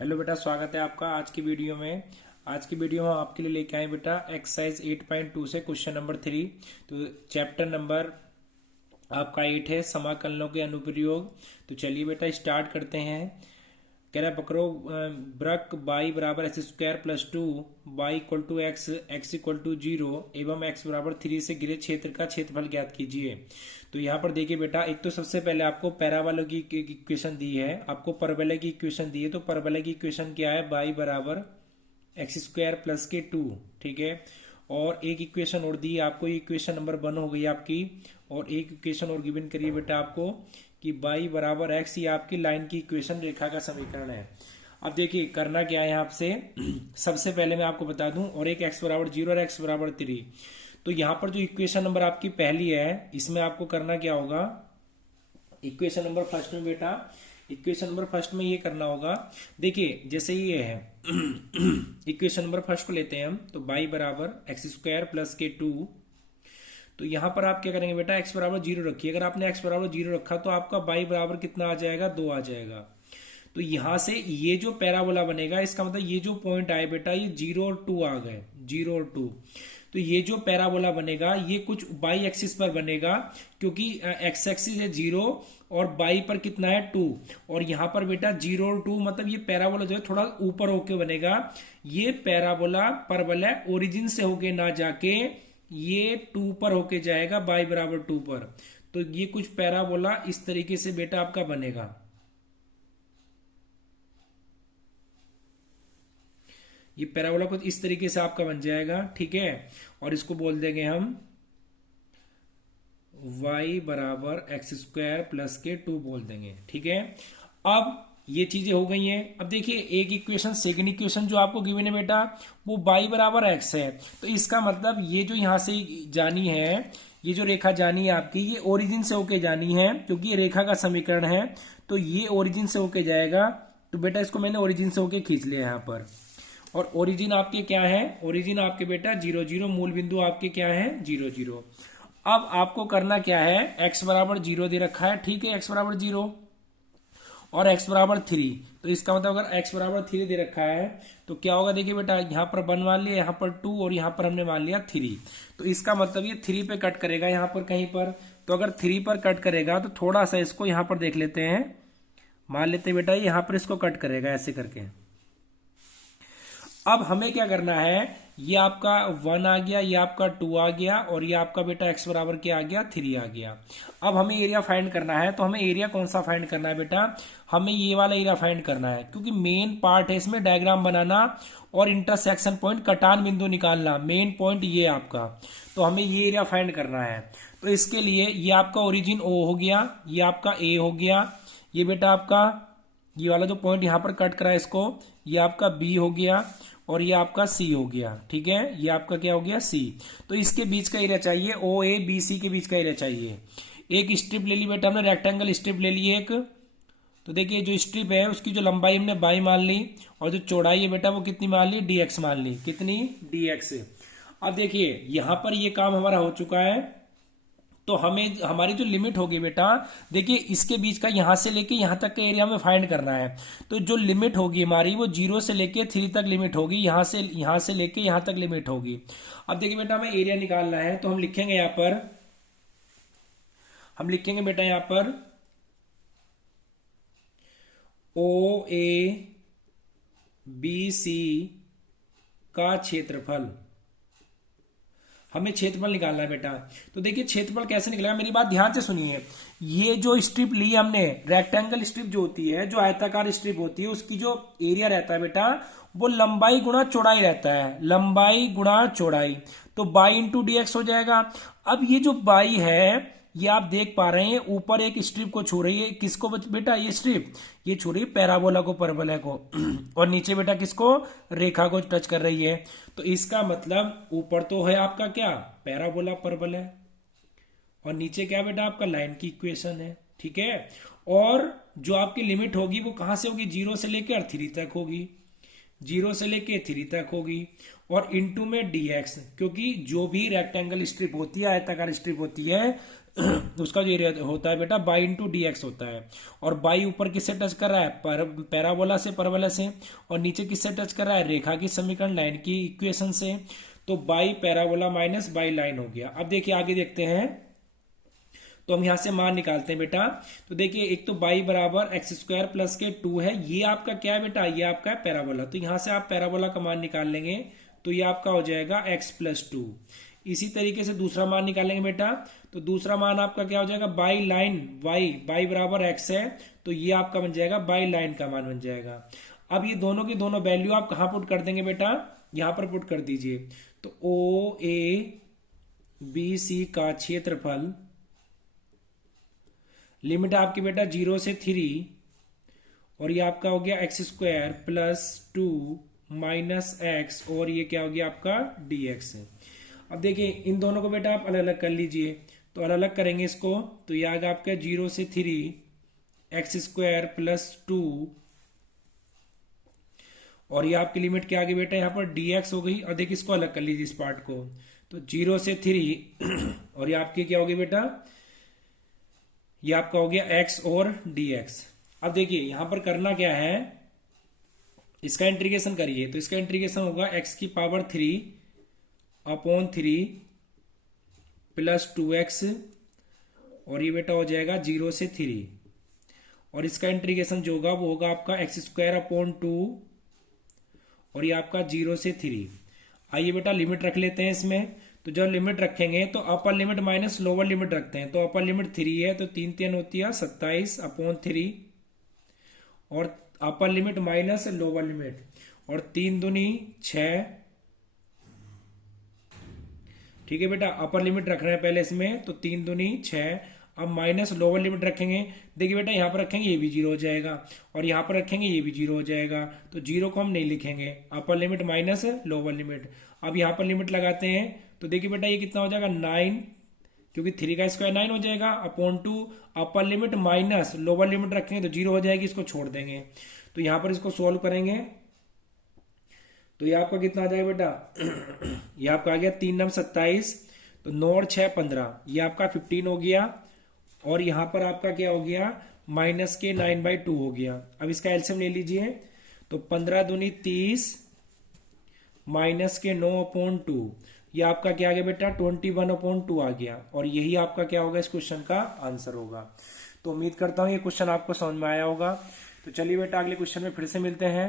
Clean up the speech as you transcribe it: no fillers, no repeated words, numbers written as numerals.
Hello बेटा, स्वागत है आपका आज की वीडियो में। आज की वीडियो में हम आपके लिए लेके आए बेटा एक्सरसाइज 8.2 से क्वेश्चन नंबर 3। तो चैप्टर नंबर आपका 8 है समाकलनों के अनुप्रयोग। तो चलिए बेटा स्टार्ट करते हैं। कह रहा है पकड़ो ब्रक बाई बराबर x square plus 2 y equal to x x equal to 0 एवं एक्स बराबर 3 से घिरे क्षेत्र का क्षेत्रफल ज्ञात कीजिए। तो यहाँ पर देखिए बेटा, एक तो सबसे पहले आपको पैराबोला की इक्वेशन दी है, आपको परबोला की इक्वेशन दी है। तो परबोला की इक्वेशन क्या है? बाई बराबर एक्स स्क्वायर प्लस के 2, ठीक है। और एक इक्वेशन और दी है आपको, ये इक्वेशन नंबर 1 हो गई आपकी। और एक इक्वेशन और गिवन करिए बेटा आपको कि बाई बराबर एक्स, ये आपकी लाइन की इक्वेशन, रेखा का समीकरण है। अब देखिए करना क्या है आपसे सबसे पहले मैं आपको बता दूं, और एक एक्स बराबर 0 और एक्स बराबर 3। तो यहां पर जो इक्वेशन नंबर आपकी पहली है, इसमें आपको करना क्या होगा? इक्वेशन नंबर फर्स्ट में बेटा, इक्वेशन नंबर फर्स्ट में ये करना होगा। देखिए जैसे ये है इक्वेशन नंबर फर्स्ट को लेते हैं हम, तो बाई बराबर एक्स स्क्वायर प्लस के 2। तो यहां पर आप क्या करेंगे बेटा, एक्स बराबर 0 रखिए। अगर आपने एक्स बराबर 0 रखा तो आपका बाई बराबर कितना आ जाएगा? 2 आ जाएगा। तो यहां से ये जो पैराबोला बनेगा, इसका मतलब ये जो पॉइंट आए बेटा, ये 0 और 2 आ गए, 0 और 2। तो ये जो पैराबोला बनेगा ये कुछ बाई एक्सिस पर बनेगा, क्योंकि एक्स एक्सिस है 0 और बाई पर कितना है 2। और यहां पर बेटा 0 और 2, मतलब ये पैराबोला जो है थोड़ा ऊपर होके बनेगा। ये पैराबोला परबोला ओरिजिन से होके ना जाके ये 2 पर होके जाएगा, बाई बराबर 2 पर। तो ये कुछ पैराबोला इस तरीके से बेटा आपका बनेगा। ये पैराबोला कुछ इस तरीके से आपका बन जाएगा, ठीक है। और इसको बोल देंगे हम y बराबर एक्स स्क्वायर प्लस के 2 बोल देंगे, ठीक है। अब ये चीजें हो गई हैं। अब देखिए एक इक्वेशन, सेकंड इक्वेशन जो आपको गिवन है बेटा, वो y बराबर x है। तो इसका मतलब ये जो यहां से जानी है, ये जो रेखा जानी है आपकी, ये ओरिजिन से होके जानी है, क्योंकि ये रेखा का समीकरण है। तो ये ओरिजिन से होके जाएगा। तो बेटा इसको मैंने ओरिजिन से होके खींच लिया यहाँ पर। और ओरिजिन आपके क्या है? ओरिजिन आपके बेटा 0 0, मूल बिंदु आपके क्या है? 0 0। अब आपको करना क्या है? x बराबर 0 दे रखा है, ठीक है, x बराबर 0 और x बराबर 3। तो इसका मतलब अगर x बराबर 3 दे रखा है तो क्या होगा? देखिए बेटा, यहाँ पर 1 मान लिया, यहाँ पर 2 और यहाँ पर हमने मान लिया 3। तो इसका मतलब ये 3 पे कट करेगा यहाँ पर कहीं पर। तो अगर 3 पर कट करेगा तो थोड़ा सा इसको यहाँ पर देख लेते हैं, मान लेते हैं बेटा यहाँ पर इसको कट करेगा ऐसे करके। अब हमें क्या करना है? ये आपका 1 आ गया, ये आपका 2 आ गया, और ये आपका बेटा x बराबर क्या आ गया? 3 आ गया। अब हमें एरिया फाइंड करना है। तो हमें एरिया कौन सा फाइंड करना है बेटा? हमें ये वाला एरिया फाइंड करना है, क्योंकि मेन पार्ट है इसमें डायग्राम बनाना और इंटरसेक्शन पॉइंट, कटान बिंदु निकालना। मेन पॉइंट ये आपका। तो हमें ये एरिया फाइंड करना है। तो इसके लिए ये आपका ओरिजिन O हो गया, ये आपका A हो गया, ये बेटा आपका ये वाला जो पॉइंट यहां पर कट करा है इसको, ये आपका B हो गया, और ये आपका C हो गया, ठीक है। ये आपका क्या हो गया? C। तो इसके बीच का एरिया चाहिए, OABC के बीच का एरिया चाहिए। एक स्ट्रिप ले ली बेटा हमने, रेक्टेंगल स्ट्रिप ले ली एक। तो देखिए जो स्ट्रिप है उसकी जो लंबाई हमने बाई मान ली, और जो चौड़ाई है बेटा वो कितनी मान ली? DX मान ली। कितनी? DX। अब देखिए यहां पर ये काम हमारा हो चुका है। तो हमें हमारी जो लिमिट होगी बेटा, देखिए इसके बीच का यहां से लेके यहां तक का एरिया हमें फाइंड करना है। तो जो लिमिट होगी हमारी वो 0 से लेके 3 तक लिमिट होगी, यहां से लेके यहां तक लिमिट होगी। अब देखिए बेटा हमें एरिया निकालना है, तो हम लिखेंगे यहां पर, हम लिखेंगे बेटा यहां पर OABC का क्षेत्रफल। हमें क्षेत्रफल निकालना है बेटा। तो देखिए क्षेत्रफल कैसे निकलेगा, मेरी बात ध्यान से सुनिए। ये जो स्ट्रिप ली हमने, रेक्टेंगल स्ट्रिप जो होती है, जो आयताकार स्ट्रिप होती है, उसकी जो एरिया रहता है बेटा, वो लंबाई गुणा चौड़ाई रहता है, लंबाई गुणा चौड़ाई। तो बाई इंटू DX हो जाएगा। अब ये जो बाई है, ये आप देख पा रहे हैं ऊपर एक स्ट्रिप को छू रही है। किसको बेटा? ये स्ट्रिप ये छू रही है पैराबोला को, परबोला को। और नीचे बेटा किसको? रेखा को टच कर रही है। तो इसका मतलब ऊपर तो है आपका क्या? पैराबोला, परबोला, और नीचे क्या बेटा? आपका लाइन की इक्वेशन है, ठीक है। और जो आपकी लिमिट होगी वो कहां से होगी? 0 से लेकर 3 तक होगी, 0 से लेके 3 तक होगी। और इनटू में DX, क्योंकि जो भी रेक्टेंगल स्ट्रिप होती है, आयताकार स्ट्रिप होती है, उसका जो एरिया होता है बेटा बाई इंटू डी एक्स होता है। और बाई ऊपर किससे टच कर रहा है, पैराबोला से, परवलय से। और नीचे किससे टच कर रहा है, रेखा की समीकरण, लाइन की इक्वेशन से। तो by parabola minus by line हो गया। अब देखिए आगे देखते हैं, तो हम यहां से मान निकालते हैं बेटा। तो देखिए एक तो बाई बराबर एक्स स्क्वायर प्लस के 2 है, ये आपका क्या है बेटा, ये आपका है पैराबोला। तो यहां से आप पैराबोला का मान निकाल लेंगे, तो ये आपका हो जाएगा एक्स प्लस 2। इसी तरीके से दूसरा मान निकालेंगे बेटा, तो दूसरा मान आपका क्या हो जाएगा, बाई लाइन वाई, बाई बराबर एक्स है, तो ये आपका बन जाएगा बाई लाइन का मान बन जाएगा। अब ये दोनों की दोनों वैल्यू आप कहां पुट कर देंगे बेटा, यहां पर पुट कर दीजिए। तो ओ ए बी सी का क्षेत्रफल, लिमिट आपकी बेटा 0 से 3, और ये आपका हो गया x square plus 2 minus x, और ये क्या हो गया आपका डी एक्स है। अब देखिए इन दोनों को बेटा आप अलग अलग कर लीजिए, तो अलग अलग करेंगे इसको, तो ये आएगा आपका 0 से 3 एक्स स्क्वायर प्लस 2, और ये आपकी लिमिट क्या आ गई बेटा, यहाँ पर dx हो गई। और देखिए इसको अलग कर लीजिए इस पार्ट को, तो 0 से 3 और ये आपकी क्या होगी बेटा, ये आपका हो गया x और dx। अब देखिए यहां पर करना क्या है, इसका इंटीग्रेशन करिए, तो इसका इंटीग्रेशन होगा x की पावर 3 अपॉन 3 प्लस 2x, और ये बेटा हो जाएगा 0 से 3, और इसका इंटीग्रेशन जो होगा वो होगा आपका एक्स स्क्वायर अपॉन 2, और ये आपका 0 से 3। आइए बेटा लिमिट रख लेते हैं इसमें, तो जब लिमिट रखेंगे तो upper limit minus lower limit रखते हैं, तो अपर लिमिट 3 है, तो 3 3 होती है 27 अपॉन 3, और upper limit minus lower limit, और 3 दूनी 6। ठीक है बेटा, अपर लिमिट रख रहे हैं पहले इसमें, तो 3 दूनी 6। अब माइनस लोअर लिमिट रखेंगे, देखिए बेटा यहाँ पर रखेंगे ये भी 0 हो जाएगा, और यहाँ पर रखेंगे ये भी 0 हो जाएगा, तो 0 को हम नहीं लिखेंगे, upper limit minus lower limit. अब यहाँ पर लिमिट लगाते हैं, तो देखिए बेटा ये कितना हो जाएगा 9, क्योंकि 3 का स्क्वायर 9 हो जाएगा, upon 2 upper limit minus lower limit रखेंगे तो 0 हो जाएगी, इसको छोड़ देंगे। तो यहाँ पर इसको सोल्व करेंगे, तो ये आपका कितना आ जाएगा बेटा ये आपका आ गया 3 9 27, तो 9 और 6 15, ये आपका 15 हो गया, और यहां पर आपका क्या हो गया, माइनस के 9/2 हो गया। अब इसका एलसीएम ले लीजिए, तो 15 दूनी 30 माइनस के 9 अपॉन 2, ये आपका क्या आ गया बेटा 21 अपॉन 2 आ गया, और यही आपका क्या होगा इस क्वेश्चन का आंसर होगा। तो उम्मीद करता हूं ये क्वेश्चन आपको समझ में आया होगा। तो चलिए बेटा अगले क्वेश्चन में फिर से मिलते हैं।